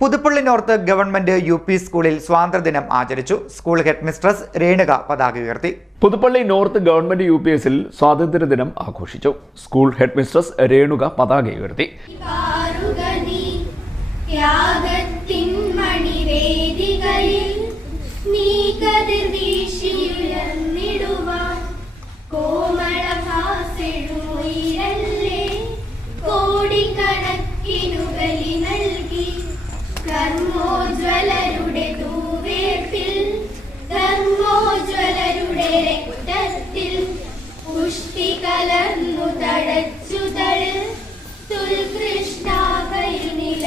Puthuppally north government UP. സ്കൂളിൽ സ്വാതന്ത്ര്യദിനം ആചരിച്ചു. സ്കൂൾ ഹെഡ് മിസ്ട്രസ് രേണുക പതാക ഉയർത്തി. പുതുപ്പള്ളി നോർത്ത് ഗവൺമെന്റ് യു.പി.എസിൽ സ്വാതന്ത്ര്യദിനം ആഘോഷിച്ചു. സ്കൂൾ ഹെഡ് മിസ്ട്രസ് രേണുക പതാക ഉയർത്തി. കർമ്മോജ്വലരുടെ തൂവേർപ്പിൽ കർമ്മോജ്വലരുടെ രക്തത്തിൽ പുഷ്ടി കലർന്നു തഴച്ചു തഴ് തുൽകൃഷ്ണാകയിൽ നില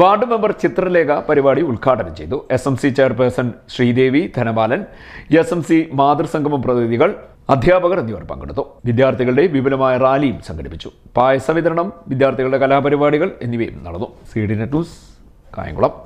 വാർഡ് മെമ്പർ ചിത്രലേഖ പരിപാടി ഉദ്ഘാടനം ചെയ്തു. SMC chairperson Sreedevi, Dhanapalan, SMC മാതൃസംഗമം പ്രതിനിധികൾ, അധ്യാപകർ എന്നിവർ പങ്കെടുത്തു. വിദ്യാർത്ഥികളുടെ വിപുലമായ റാലിയും സംഘടിപ്പിച്ചു. പായസ വിതരണം, വിദ്യാർത്ഥികളുടെ കലാപരിപാടികൾ എന്നിവയും നടന്നു. CDNet news, Kayamkulam.